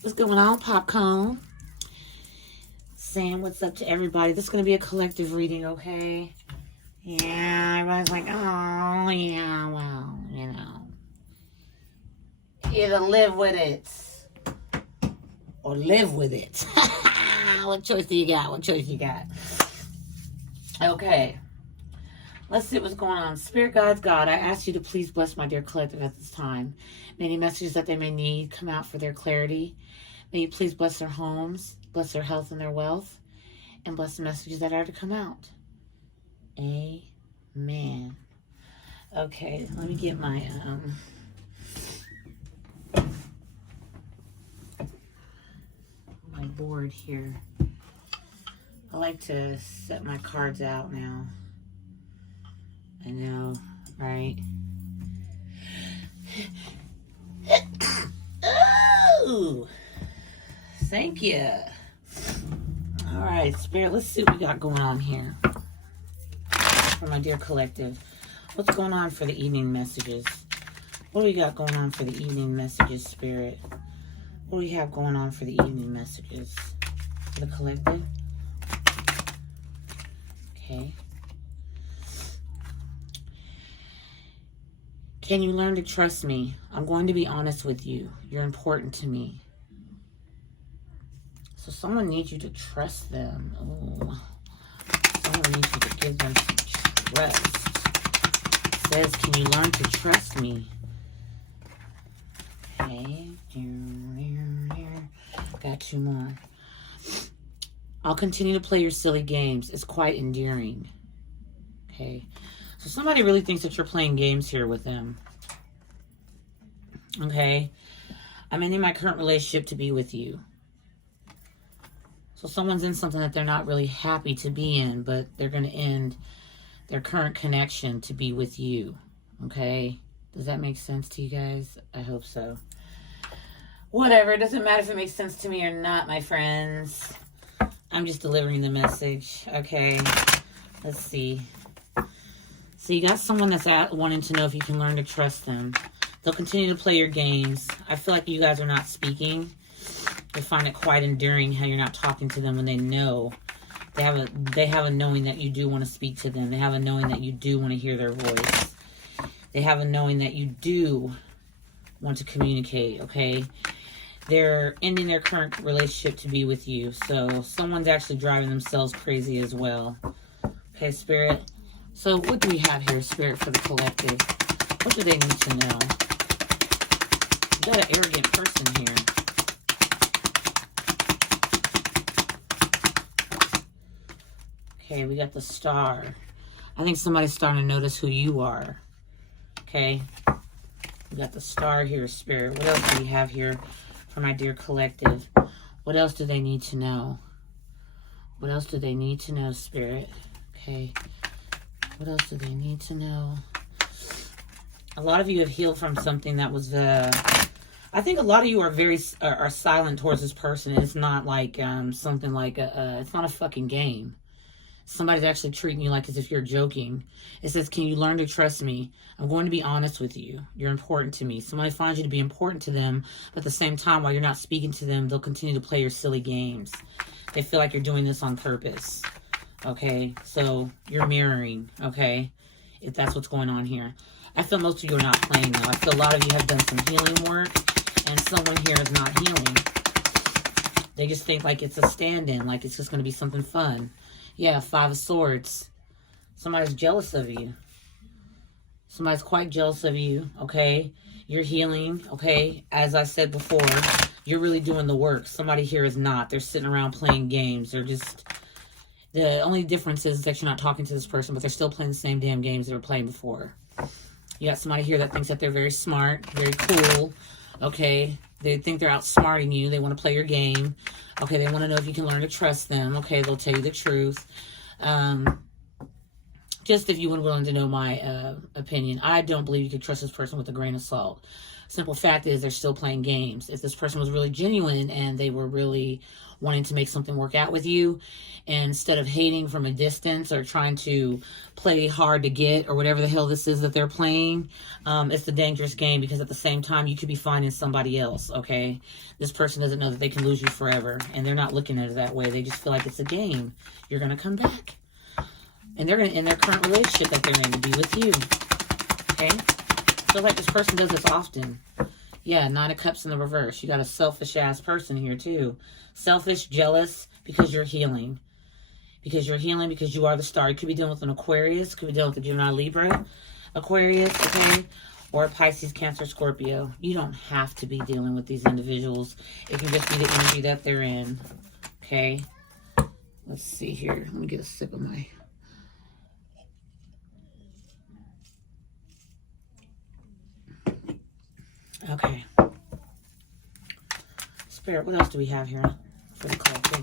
What's going on, Popcorn? Saying what's up to everybody. This is going to be a collective reading, okay? Yeah, everybody's like, oh, yeah, well, you know. Either live with it or live with it. What choice do you got? What choice you got? Okay. Let's see what's going on. Spirit guides, God, I ask you to please bless my dear collective at this time. May any messages that they may need come out for their clarity. May you please bless their homes, bless their health and their wealth, and bless the messages that are to come out. Amen. Okay, let me get my my board here. I like to set my cards out now. I know, right? Oh, thank you. All right, Spirit, let's see what we got going on here for my dear collective. What's going on for the evening messages? What do we got going on for the evening messages, Spirit? What do we have going on for the evening messages for the collective? Okay. Can you learn to trust me? I'm going to be honest with you. You're important to me. So someone needs you to trust them. Oh, someone needs you to give them some trust. It says, can you learn to trust me? Okay. Got two more. I'll continue to play your silly games. It's quite endearing. Okay. So somebody really thinks that you're playing games here with them. Okay. I'm ending my current relationship to be with you. So someone's in something that they're not really happy to be in, but they're going to end their current connection to be with you. Okay. Does that make sense to you guys? I hope so. Whatever. It doesn't matter if it makes sense to me or not, my friends. I'm just delivering the message. Okay. Let's see. So you got someone that's wanting to know if you can learn to trust them. They'll continue to play your games. I feel like you guys are not speaking. They find it quite endearing how you're not talking to them when they know. They have a knowing that you do want to speak to them. They have a knowing that you do want to hear their voice. They have a knowing that you do want to communicate, okay? They're ending their current relationship to be with you. So someone's actually driving themselves crazy as well. Okay, Spirit. So what do we have here, Spirit, for the collective? What do they need to know? You got an arrogant person here. Okay, we got the Star. I think somebody's starting to notice who you are. Okay. We got the Star here, Spirit. What else do we have here for my dear collective? What else do they need to know? What else do they need to know, Spirit? Okay. What else do they need to know? A lot of you have healed from something that was I think a lot of you are silent towards this person. It's not like something like it's not a fucking game. Somebody's actually treating you like as if you're joking. It says, can you learn to trust me? I'm going to be honest with you. You're important to me. Somebody finds you to be important to them, but at the same time, while you're not speaking to them, they'll continue to play your silly games. They feel like you're doing this on purpose. Okay? So you're mirroring, okay? If that's what's going on here. I feel most of you are not playing though. I feel a lot of you have done some healing work, and someone here is not healing. They just think like it's a stand-in, like it's just going to be something fun. Yeah, 5 of Swords. Somebody's jealous of you. Somebody's quite jealous of you, okay? You're healing, okay? As I said before, you're really doing the work. Somebody here is not. They're sitting around playing games. They're just... The only difference is that you're not talking to this person, but they're still playing the same damn games they were playing before. You got somebody here that thinks that they're very smart, very cool, okay? They think they're outsmarting you. They want to play your game. Okay, they want to know if you can learn to trust them. Okay, they'll tell you the truth. Just if you were willing to know my opinion, I don't believe you can trust this person with a grain of salt. Simple fact is they're still playing games. If this person was really genuine and they were really wanting to make something work out with you, and instead of hating from a distance or trying to play hard to get or whatever the hell this is that they're playing, it's a dangerous game, because at the same time you could be finding somebody else, okay? This person doesn't know that they can lose you forever, and they're not looking at it that way. They just feel like it's a game. You're going to come back. And they're going to end their current relationship that they're in to be with you, okay? I feel like this person does this often. Yeah, Nine of Cups in the reverse. You got a selfish-ass person here, too. Selfish, jealous, because you're healing. Because you're healing, because you are the star. You could be dealing with an Aquarius. Could be dealing with a Gemini, Libra, Aquarius, okay? Or a Pisces, Cancer, Scorpio. You don't have to be dealing with these individuals. It can just be the energy that they're in, okay? Let's see here. Let me get a sip of my... Okay. Spirit, what else do we have here for the collective?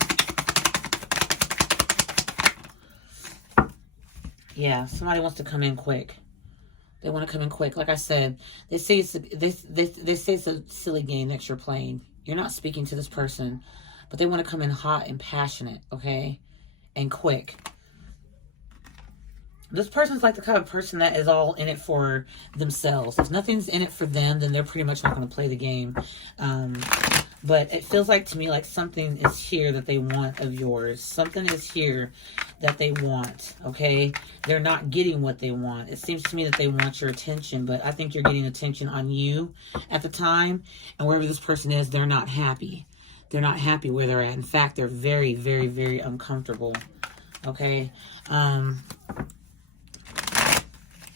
Yeah, somebody wants to come in quick. They want to come in quick. Like I said, they say it's a silly game that you're playing. You're not speaking to this person, but they want to come in hot and passionate, okay? And quick. This person's like the kind of person that is all in it for themselves. If nothing's in it for them, then they're pretty much not going to play the game. But it feels like to me like something is here that they want of yours. Something is here that they want, okay? They're not getting what they want. It seems to me that they want your attention, but I think you're getting attention on you at the time. And wherever this person is, they're not happy. They're not happy where they're at. In fact, they're very, very, very uncomfortable, okay?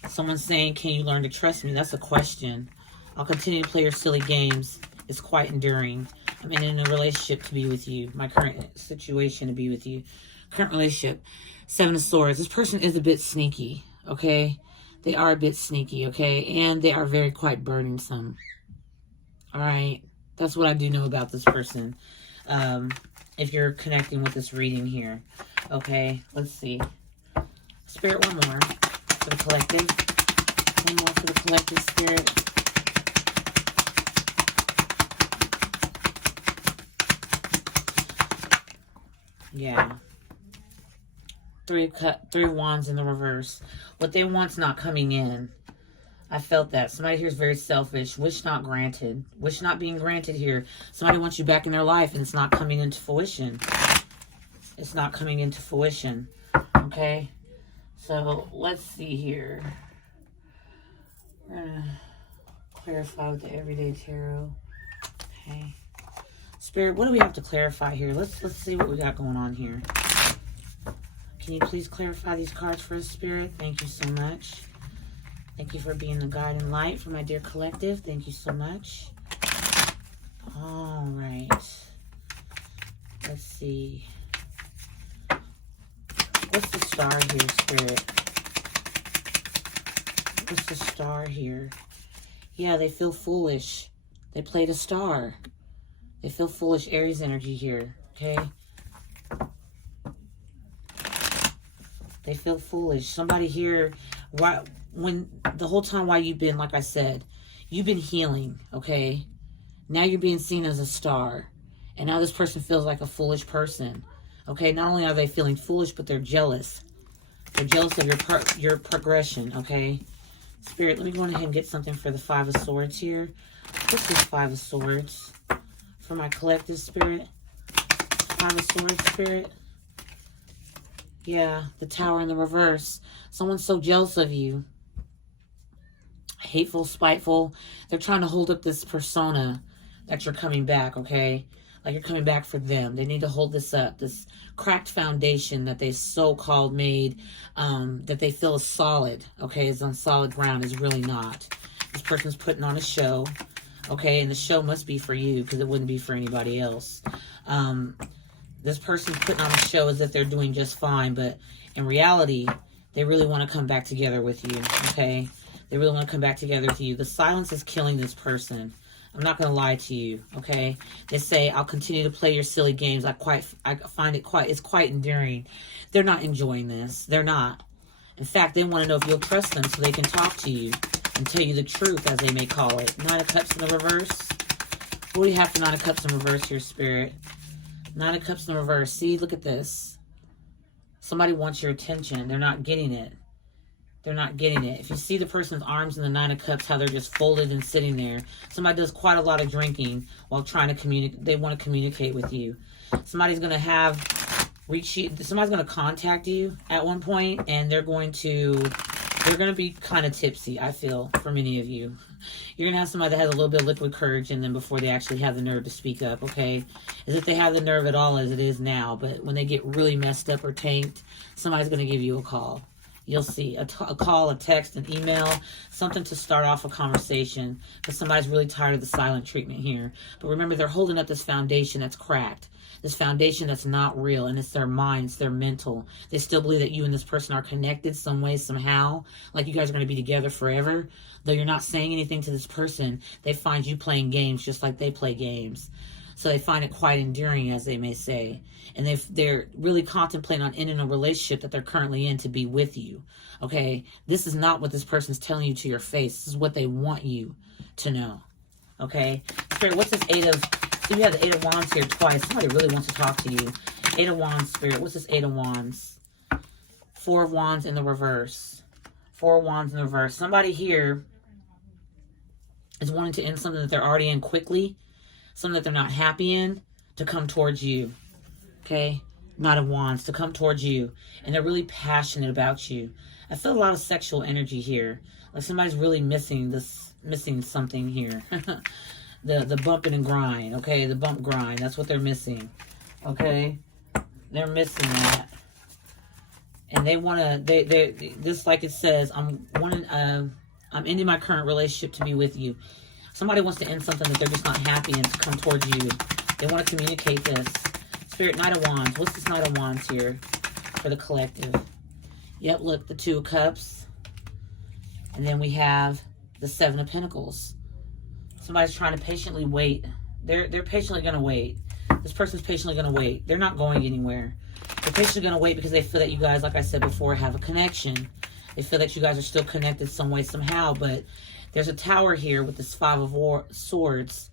Someone's saying, can you learn to trust me? That's a question. I'll continue to play your silly games. It's quite enduring. I'm in a relationship to be with you. My current situation to be with you. Current relationship. Seven of Swords. This person is a bit sneaky, okay? They are a bit sneaky, okay? And they are very quite burdensome. All right? That's what I do know about this person. If you're connecting with this reading here. Okay? Let's see. Spirit, one more. For the collective. One more for the collective, Spirit. Yeah. Three Wands in the reverse. What they want's not coming in. I felt that. Somebody here is very selfish. Wish not granted. Wish not being granted here. Somebody wants you back in their life and it's not coming into fruition. It's not coming into fruition. Okay? So, let's see here. We're going to clarify with the Everyday Tarot. Okay. Spirit, what do we have to clarify here? Let's see what we got going on here. Can you please clarify these cards for us, Spirit? Thank you so much. Thank you for being the guide and light for my dear collective. Thank you so much. All right. Let's see. What's the star here, Spirit? What's the star here? Yeah, they feel foolish. They played a star. They feel foolish. Aries energy here, okay? They feel foolish. Somebody here, when the whole time while you've been, like I said, you've been healing, okay? Now you're being seen as a star. And now this person feels like a foolish person. Okay, not only are they feeling foolish, but they're jealous. They're jealous of your progression, okay? Spirit, let me go ahead and get something for the Five of Swords here. What's this Five of Swords? For my collective, Spirit. Five of Swords, Spirit. Yeah, the Tower in the reverse. Someone's so jealous of you. Hateful, spiteful. They're trying to hold up this persona that you're coming back, okay? Like you're coming back for them. They need to hold this up. This cracked foundation that they so-called made, that they feel is solid, okay, is on solid ground, is really not. This person's putting on a show, okay, and the show must be for you because it wouldn't be for anybody else. This person's putting on a show as if they're doing just fine, but in reality, they really want to come back together with you, okay? They really want to come back together with you. The silence is killing this person. I'm not going to lie to you, okay? They say, I'll continue to play your silly games. I find it's quite endearing. They're not enjoying this. They're not. In fact, they want to know if you'll trust them so they can talk to you and tell you the truth, as they may call it. Nine of Cups in the reverse. What do you have for Nine of Cups in reverse here, Spirit? Nine of Cups in the reverse. See, look at this. Somebody wants your attention. They're not getting it. They're not getting it. If you see the person's arms in the Nine of Cups, how they're just folded and sitting there. Somebody does quite a lot of drinking while trying to communicate. They want to communicate with you. Somebody's going to somebody's going to contact you at one point, and they're going to be kind of tipsy, I feel, for many of you. You're going to have somebody that has a little bit of liquid courage in them before they actually have the nerve to speak up, okay? As if they have the nerve at all as it is now, but when they get really messed up or tanked, somebody's going to give you a call. You'll see a call, a text, an email, something to start off a conversation, because somebody's really tired of the silent treatment here. But remember, they're holding up this foundation that's cracked, this foundation that's not real, and it's their minds, their mental. They still believe that you and this person are connected some way, somehow, like you guys are going to be together forever. Though you're not saying anything to this person, they find you playing games just like they play games. So they find it quite endearing, as they may say. And they're really contemplating on ending a relationship that they're currently in to be with you. Okay? This is not what this person's telling you to your face. This is what they want you to know. Okay? Spirit, what's this Eight of... See, we have the Eight of Wands here twice. Somebody really wants to talk to you. Eight of Wands, Spirit. What's this Eight of Wands? Four of Wands in the reverse. Four of Wands in the reverse. Somebody here is wanting to end something that they're already in quickly. Something that they're not happy in, to come towards you. Okay? Knight of Wands, to come towards you. And they're really passionate about you. I feel a lot of sexual energy here. Like somebody's really missing something here. the bumping and grind. Okay? The bump grind. That's what they're missing. Okay? They're missing that. And they want to, just like it says, I'm ending my current relationship to be with you. Somebody wants to end something that they're just not happy in to come towards you. They want to communicate this. Spirit, Knight of Wands. What's this Knight of Wands here for the collective? Yep, look, the Two of Cups. And then we have the Seven of Pentacles. Somebody's trying to patiently wait. They're patiently going to wait. This person's patiently going to wait. They're not going anywhere. They're patiently going to wait because they feel that you guys, like I said before, have a connection. They feel that you guys are still connected some way, somehow, but there's a tower here with this Five of Swords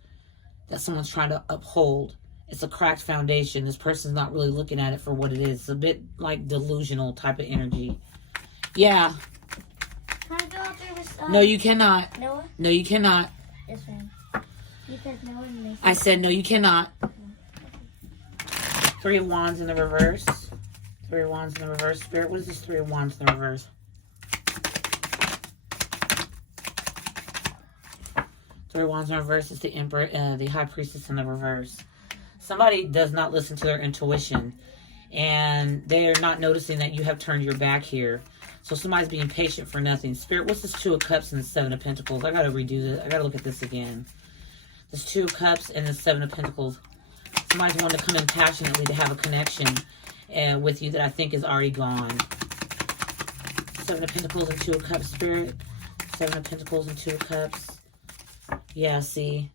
that someone's trying to uphold. It's a cracked foundation. This person's not really looking at it for what it is. It's a bit like delusional type of energy. Yeah. Can I go through this? No, you cannot. Noah? No, you cannot. Yes, ma'am. You said Noah and Mason. I said no, you cannot. Three of Wands in the reverse. Three of Wands in the reverse. Spirit, what is this Three of Wands in the reverse? Three of Wands in reverse is the Emperor, the High Priestess in the reverse. Somebody does not listen to their intuition, and they're not noticing that you have turned your back here. So somebody's being patient for nothing. Spirit, what's this Two of Cups and the Seven of Pentacles? I gotta redo this. I gotta look at this again. This Two of Cups and the Seven of Pentacles. Somebody's wanting to come in passionately to have a connection with you that I think is already gone. Seven of Pentacles and Two of Cups, Spirit. Seven of Pentacles and Two of Cups. Yeah, see,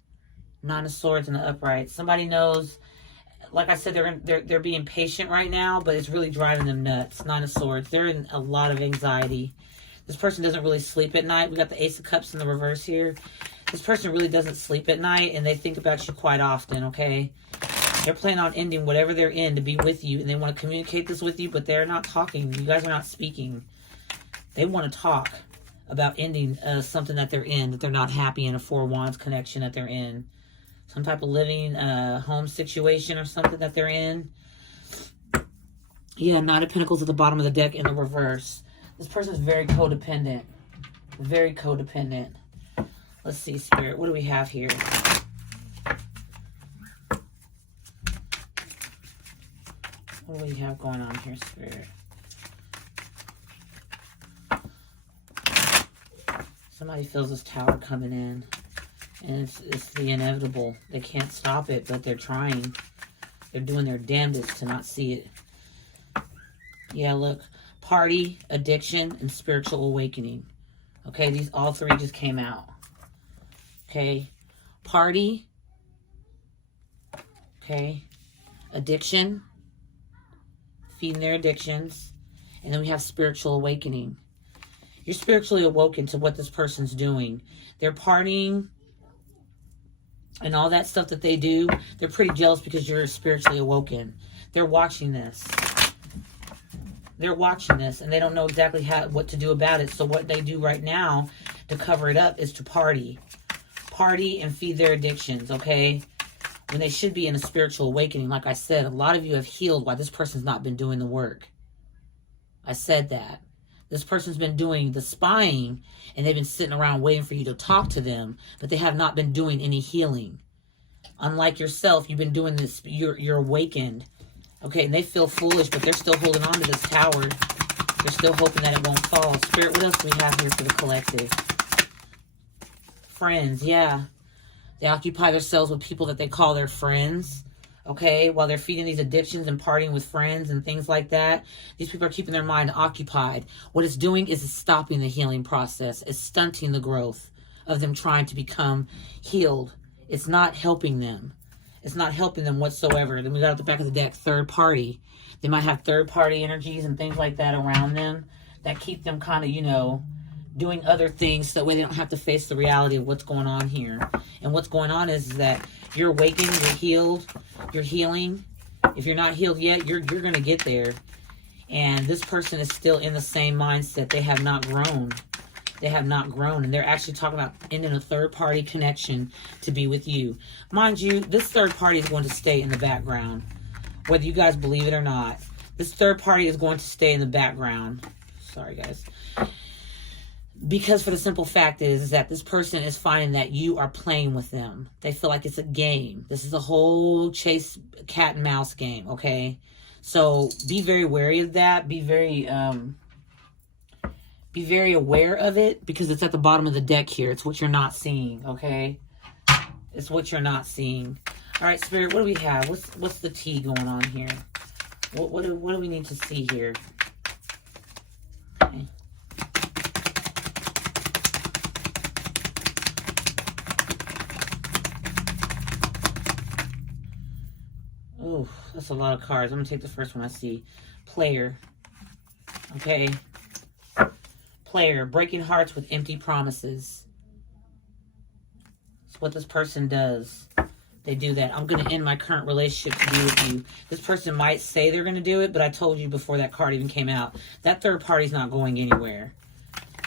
Nine of Swords in the upright. Somebody knows, like I said, they're being patient right now, but it's really driving them nuts. Nine of Swords. They're in a lot of anxiety. This person doesn't really sleep at night. We got the Ace of Cups in the reverse here. This person really doesn't sleep at night, and they think about you quite often, okay? They're planning on ending whatever they're in to be with you, and they want to communicate this with you, but they're not talking. You guys are not speaking. They want to talk about ending something that they're in, that they're not happy in, a Four of Wands connection that they're in. Some type of living home situation or something that they're in. Yeah, Nine of Pentacles at the bottom of the deck in the reverse. This person is very codependent. Very codependent. Let's see, Spirit. What do we have here? What do we have going on here, Spirit? Somebody feels this tower coming in. And it's the inevitable. They can't stop it, but they're trying. They're doing their damnedest to not see it. Yeah, look. Party, addiction, and spiritual awakening. Okay, these all three just came out. Okay. Party. Okay. Addiction. Feeding their addictions. And then we have spiritual awakening. You're spiritually awoken to what this person's doing. They're partying and all that stuff that they do. They're pretty jealous because you're spiritually awoken. They're watching this. They're watching this, and they don't know exactly what to do about it. So what they do right now to cover it up is to party. Party and feed their addictions, okay? When they should be in a spiritual awakening. Like I said, a lot of you have healed while this person's not been doing the work. I said that. This person's been doing the spying, and they've been sitting around waiting for you to talk to them, but they have not been doing any healing. Unlike yourself, you've been doing this, you're awakened. Okay, and they feel foolish, but they're still holding on to this tower. They're still hoping that it won't fall. Spirit, what else do we have here for the collective? Friends, yeah. They occupy themselves with people that they call their friends. Okay, while they're feeding these addictions and partying with friends and things like that, these people are keeping their mind occupied. What it's doing is it's stopping the healing process. It's stunting the growth of them trying to become healed. It's not helping them. It's not helping them whatsoever. Then we got at the back of the deck, third party. They might have third party energies and things like that around them that keep them kind of, you know, doing other things so that way they don't have to face the reality of what's going on here. And what's going on is that you're awakened, you're healed, you're healing. If you're not healed yet, you're going to get there. And this person is still in the same mindset. They have not grown. They have not grown. And they're actually talking about ending a third-party connection to be with you. Mind you, this third party is going to stay in the background. Whether you guys believe it or not. This third party is going to stay in the background. Sorry, guys. Because for the simple fact is that this person is finding that you are playing with them. They feel like it's a game. This is a whole chase cat and mouse game, okay? So be very wary of that. Be very aware of it because it's at the bottom of the deck here. It's what you're not seeing, okay? It's what you're not seeing. All right, Spirit, what do we have? What's the tea going on here? What do we need to see here? Okay. Oh, that's a lot of cards. I'm going to take the first one I see. Player. Okay. Player. Breaking hearts with empty promises. That's what this person does. They do that. I'm going to end my current relationship to be with you. This person might say they're going to do it, but I told you before that card even came out. That third party's not going anywhere.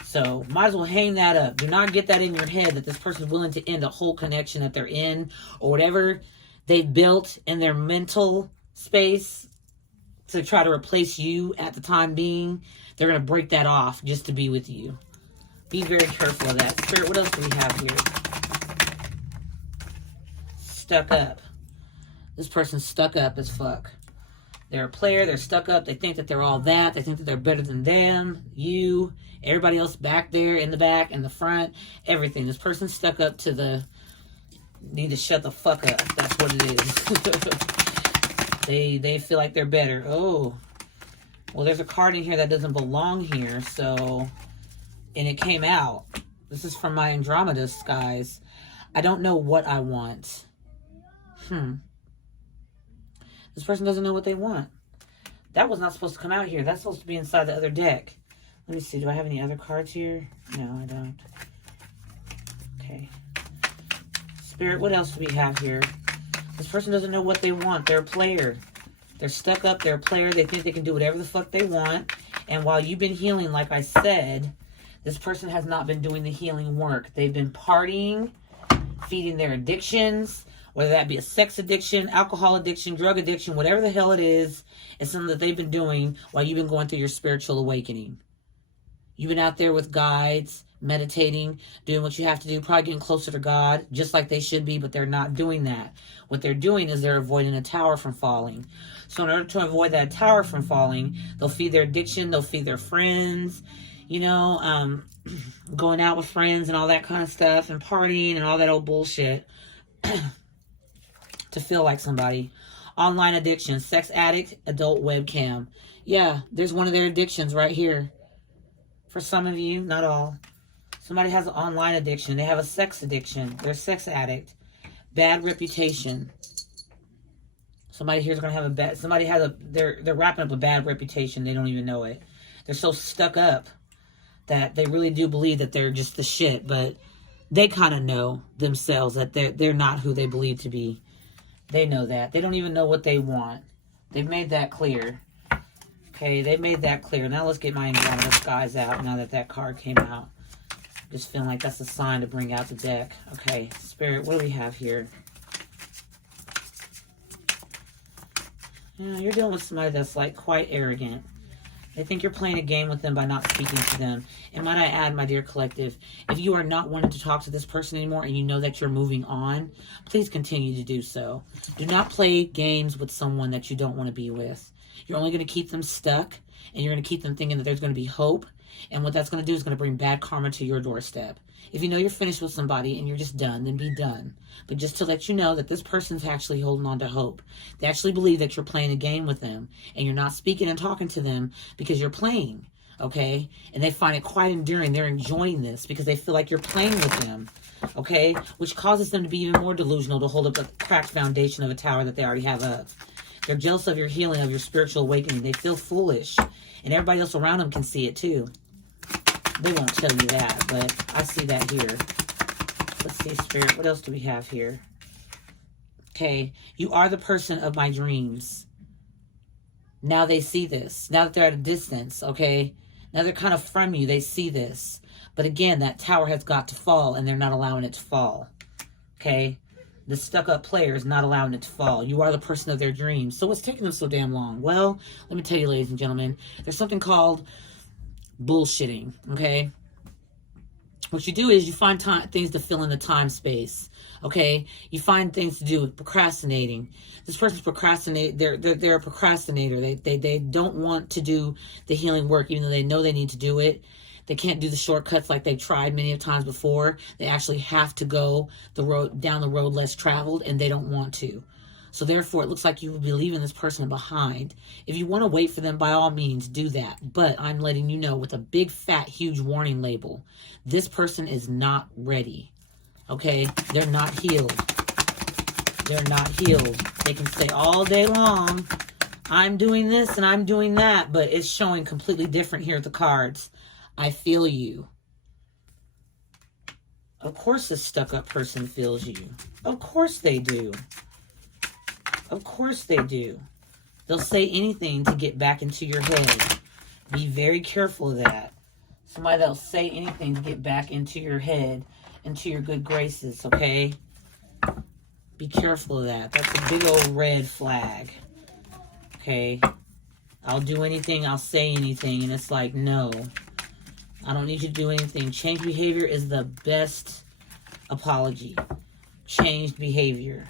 So, might as well hang that up. Do not get that in your head that this person's willing to end a whole connection that they're in or whatever they've built in their mental space to try to replace you at the time being. They're going to break that off just to be with you. Be very careful of that. Spirit, what else do we have here? Stuck up. This person's stuck up as fuck. They're a player. They're stuck up. They think that they're all that. They think that they're better than them, you, everybody else back there, in the back, in the front, everything. This person's stuck up to the... Need to shut the fuck up. That's what it is. They feel like they're better. Oh. Well, there's a card in here that doesn't belong here, so... And it came out. This is from my Andromeda skies. I don't know what I want. This person doesn't know what they want. That was not supposed to come out here. That's supposed to be inside the other deck. Let me see. Do I have any other cards here? No, I don't. Okay. Spirit, what else do we have here? This person doesn't know what they want. They're a player. They're stuck up. They're a player. They think they can do whatever the fuck they want. And while you've been healing, like I said, this person has not been doing the healing work. They've been partying, feeding their addictions, whether that be a sex addiction, alcohol addiction, drug addiction, whatever the hell it is. It's something that they've been doing while you've been going through your spiritual awakening. You've been out there with guides, meditating, doing what you have to do, probably getting closer to God, just like they should be, but they're not doing that. What they're doing is they're avoiding a tower from falling. So in order to avoid that tower from falling, they'll feed their addiction, they'll feed their friends, you know, going out with friends and all that kind of stuff, and partying and all that old bullshit to feel like somebody. Online addiction, sex addict, adult webcam. Yeah, there's one of their addictions right here. For some of you, not all. Somebody has an online addiction. They have a sex addiction. They're a sex addict. Bad reputation. Somebody here's going to have a bad... Somebody has a... They're wrapping up a bad reputation. They don't even know it. They're so stuck up that they really do believe that they're just the shit, but they kind of know themselves that they're not who they believe to be. They know that. They don't even know what they want. They've made that clear. Okay, they made that clear. Now let's get my Andromeda Skies out now that card came out. Just feeling like that's a sign to bring out the deck. Okay, Spirit, what do we have here? Yeah, you're dealing with somebody that's like quite arrogant. They think you're playing a game with them by not speaking to them. And might I add, my dear collective, if you are not wanting to talk to this person anymore and you know that you're moving on, please continue to do so. Do not play games with someone that you don't want to be with. You're only going to keep them stuck, and you're going to keep them thinking that there's going to be hope. And what that's going to do is going to bring bad karma to your doorstep. If you know you're finished with somebody and you're just done, then be done. But just to let you know that this person's actually holding on to hope. They actually believe that you're playing a game with them and you're not speaking and talking to them because you're playing, okay? And they find it quite endearing. They're enjoying this because they feel like you're playing with them, okay? Which causes them to be even more delusional to hold up the cracked foundation of a tower that they already have up. They're jealous of your healing, of your spiritual awakening. They feel foolish. And everybody else around them can see it too. They won't tell you that, but I see that here. Let's see, Spirit. What else do we have here? Okay. You are the person of my dreams. Now they see this. Now that they're at a distance, okay? Now they're kind of from you. They see this. But again, that tower has got to fall, and they're not allowing it to fall. Okay? The stuck-up player is not allowing it to fall. You are the person of their dreams. So what's taking them so damn long? Well, let me tell you, ladies and gentlemen, there's something called bullshitting, okay? What you do is you find things to fill in the time space, okay? You find things to do with procrastinating. This person's they're a procrastinator. They don't want to do the healing work, even though they know they need to do it. They can't do the shortcuts like they've tried many times before. They actually have to go down the road less traveled, and they don't want to. So therefore, it looks like you will be leaving this person behind. If you want to wait for them, by all means, do that. But I'm letting you know with a big, fat, huge warning label, this person is not ready. Okay? They're not healed. They're not healed. They can say all day long, I'm doing this and I'm doing that, but it's showing completely different here at the cards. I feel you. Of course this stuck-up person feels you. Of course they do. Of course they do. They'll say anything to get back into your head. Be very careful of that. Somebody that'll say anything to get back into your head, into your good graces, okay? Be careful of that. That's a big old red flag. Okay? I'll do anything, I'll say anything, and it's like, no. I don't need you to do anything. Changed behavior is the best apology. Changed behavior.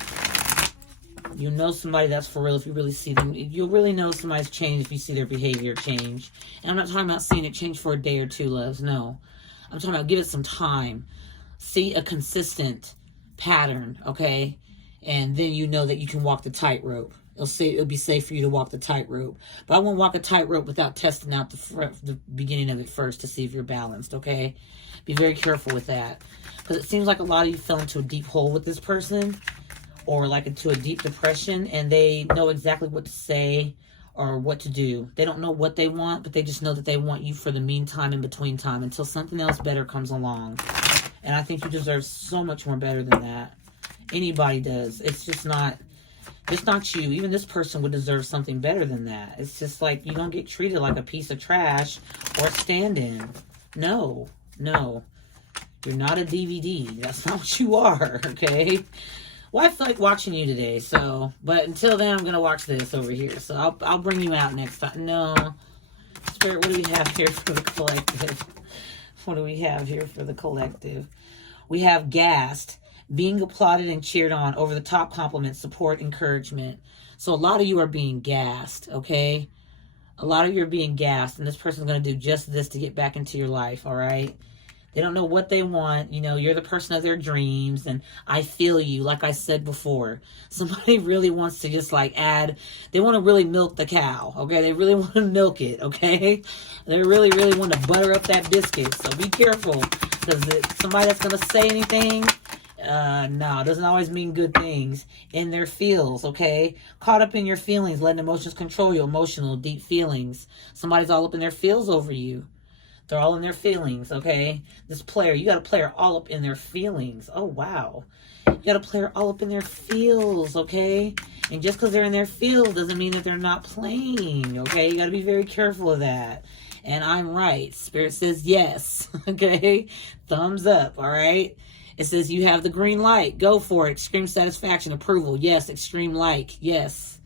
You know somebody that's for real if you really see them. You'll really know somebody's changed if you see their behavior change. And I'm not talking about seeing it change for a day or two, loves. No. I'm talking about give it some time. See a consistent pattern, okay? And then you know that you can walk the tightrope. It'll be safe for you to walk the tightrope. But I won't walk a tightrope without testing out the beginning of it first to see if you're balanced, okay? Be very careful with that. Because it seems like a lot of you fell into a deep hole with this person, or like into a deep depression, and they know exactly what to say or what to do. They don't know what they want, but they just know that they want you for the meantime, in between time, until something else better comes along. And I think you deserve so much more better than that. Anybody does. It's just not you. Even this person would deserve something better than that. It's just like you don't get treated like a piece of trash or a stand-in. No. You're not a DVD. That's not what you are, okay? Well, I feel like watching you today, so, but until then, I'm going to watch this over here. So I'll bring you out next time. No. Spirit, what do we have here for the collective? What do we have here for the collective? We have gassed, being applauded and cheered on, over the top compliments, support, encouragement. So a lot of you are being gassed, okay? A lot of you are being gassed, and this person's going to do just this to get back into your life, all right? They don't know what they want. You know, you're the person of their dreams, and I feel you, like I said before. Somebody really wants to just like they want to really milk the cow, okay? They really want to milk it, okay? They really, really want to butter up that biscuit. So be careful, because somebody that's going to say anything No, it doesn't always mean good things. In their feels, okay? Caught up in your feelings, letting emotions control you, emotional, deep feelings. Somebody's all up in their feels over you. They're all in their feelings, okay? This player, you got a player all up in their feelings. Oh, wow. You got a player all up in their feels, okay? And just because they're in their feels doesn't mean that they're not playing, okay? You got to be very careful of that. And I'm right. Spirit says yes, okay? Thumbs up, all right? It says you have the green light. Go for it. Extreme satisfaction, approval. Yes, extreme like. Yes.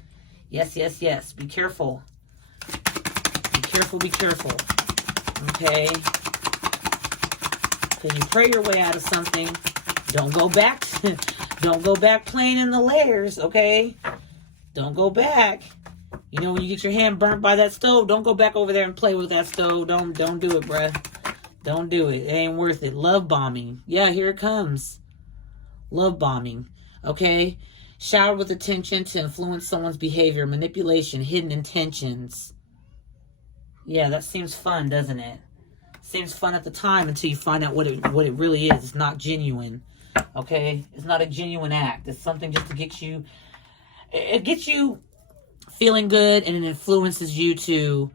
Yes, yes, yes. Be careful. Be careful, be careful. Okay? Because you pray your way out of something. Don't go back. Don't go back playing in the layers, okay? Don't go back. You know, when you get your hand burnt by that stove, don't go back over there and play with that stove. Don't do it, bruh. Don't do it. It ain't worth it. Love bombing. Yeah, here it comes. Love bombing. Okay? Showered with attention to influence someone's behavior, manipulation, hidden intentions. Yeah, that seems fun, doesn't it? Seems fun at the time until you find out what it really is. It's not genuine. Okay? It's not a genuine act. It's something just to get you... It gets you feeling good, and it influences you to...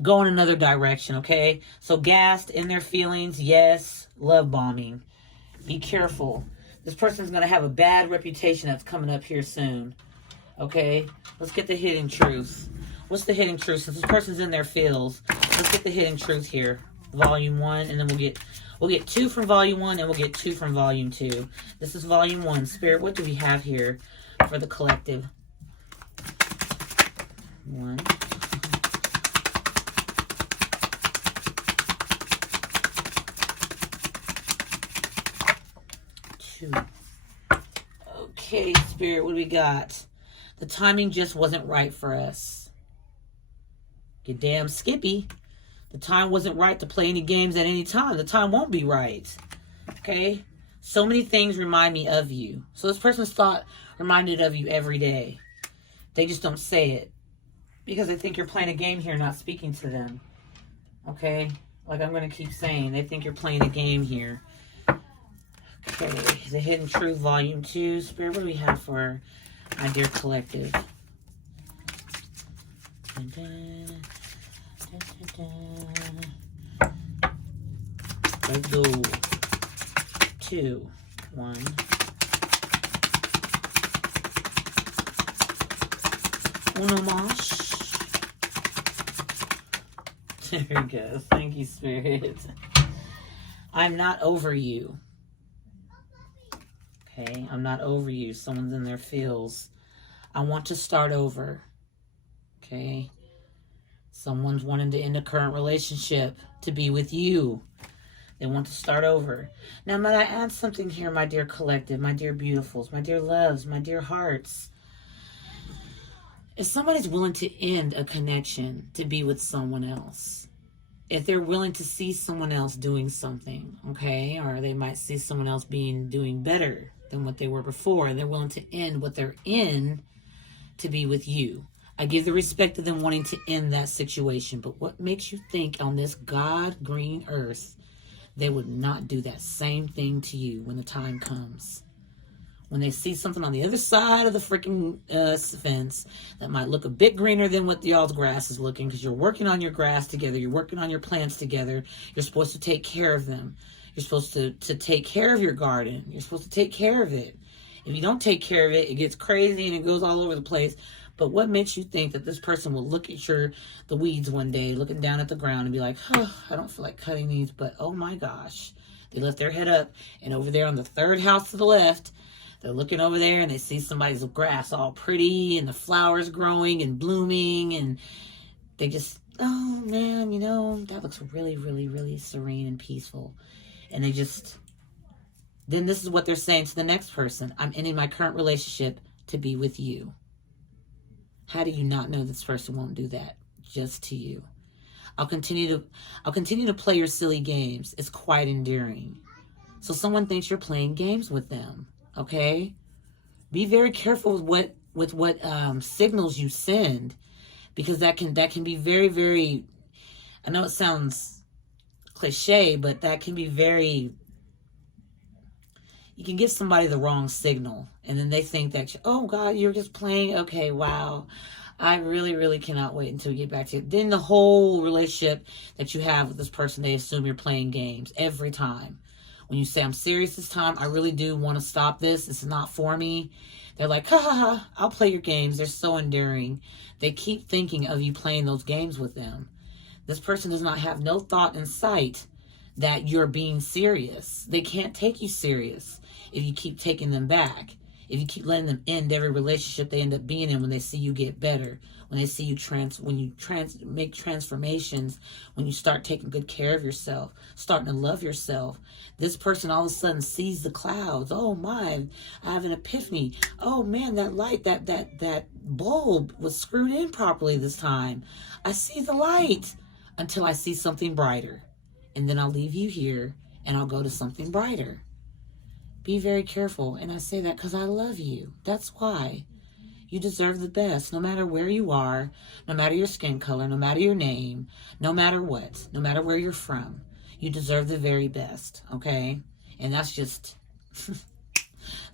go in another direction, okay? So gassed, in their feelings, yes. Love bombing. Be careful. This person's going to have a bad reputation that's coming up here soon, okay? Let's get the hidden truth. What's the hidden truth? Since this person's in their feels, let's get the hidden truth here. Volume 1, and then we'll get 2 from Volume 1, and we'll get 2 from Volume 2. This is Volume 1. Spirit, what do we have here for the collective? 1. 2. Okay, Spirit, what do we got? The timing just wasn't right for us. You damn Skippy. The time wasn't right to play any games at any time. The time won't be right. Okay? So many things remind me of you. So this person's thought reminded of you every day. They just don't say it. Because they think you're playing a game here, not speaking to them. Okay? Like I'm going to keep saying. They think you're playing a game here. Okay, The Hidden Truth, Volume 2. Spirit, what do we have for my dear collective? Let's go. 2. 1. Uno más. There we go. Thank you, Spirit. I'm not over you. Okay, I'm not over you. Someone's in their feels. I want to start over. Okay. Someone's wanting to end a current relationship to be with you. They want to start over. Now, might I add something here, my dear collective, my dear beautifuls, my dear loves, my dear hearts? If somebody's willing to end a connection to be with someone else, if they're willing to see someone else doing something, okay, or they might see someone else doing better than what they were before, and they're willing to end what they're in to be with you. I give the respect to them wanting to end that situation, but what makes you think on this God green earth they would not do that same thing to you when the time comes? When they see something on the other side of the freaking fence that might look a bit greener than what y'all's grass is looking, because you're working on your grass together, you're working on your plants together, you're supposed to take care of them. You're supposed to take care of your garden. You're supposed to take care of it. If you don't take care of it, it gets crazy and it goes all over the place. But what makes you think that this person will look at the weeds one day, looking down at the ground and be like, oh, I don't feel like cutting these, but oh my gosh. They lift their head up, and over there on the third house to the left, they're looking over there and they see somebody's grass all pretty and the flowers growing and blooming, and they just, oh man, you know, that looks really, really, really serene and peaceful. And then this is what they're saying to the next person. I'm ending my current relationship to be with you. How do you not know this person won't do that just to you? I'll continue to play your silly games. It's quite endearing. So someone thinks you're playing games with them, okay? Be very careful with what signals you send, because that can be very, very, I know it sounds cliche, but that can be very you can give somebody the wrong signal, and then they think that, oh God, you're just playing. Okay, wow. I really, really cannot wait until we get back to it. Then the whole relationship that you have with this person, they assume you're playing games every time. When you say, I'm serious this time, I really do want to stop this. This is not for me. They're like, ha ha ha, I'll play your games. They're so endearing. They keep thinking of you playing those games with them. This person does not have no thought in sight that you're being serious. They can't take you serious if you keep taking them back. If you keep letting them end every relationship they end up being in, when they see you get better, when they see you make transformations, when you start taking good care of yourself, starting to love yourself, this person all of a sudden sees the clouds. Oh my, I have an epiphany. Oh man, that light, that bulb was screwed in properly this time. I see the light until I see something brighter. And then I'll leave you here and I'll go to something brighter. Be very careful. And I say that because I love you. That's why. You deserve the best, no matter where you are, no matter your skin color, no matter your name, no matter what, no matter where you're from. You deserve the very best, okay? And that's just,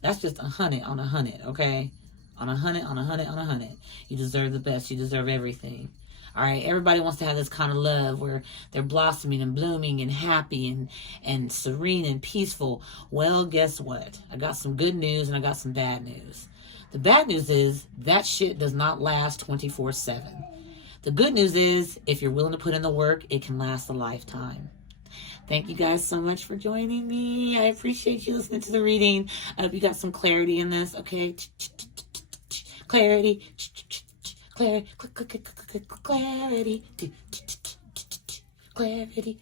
that's just 100 on 100, okay? On 100, on 100, on 100. You deserve the best. You deserve everything. All right, everybody wants to have this kind of love where they're blossoming and blooming and happy and serene and peaceful. Well, guess what? I got some good news and I got some bad news. The bad news is that shit does not last 24/7. The good news is if you're willing to put in the work, it can last a lifetime. Thank you guys so much for joining me. I appreciate you listening to the reading. I hope you got some clarity in this, okay? Clarity. Clarity, clarity, clarity.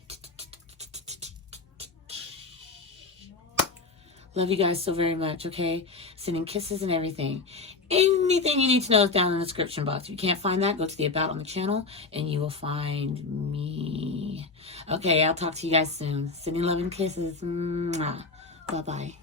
Love you guys so very much, okay? Sending kisses and everything. Anything you need to know is down in the description box. If you can't find that, go to the About on the channel, and you will find me. Okay, I'll talk to you guys soon. Sending love and kisses. Mwah. Bye-bye.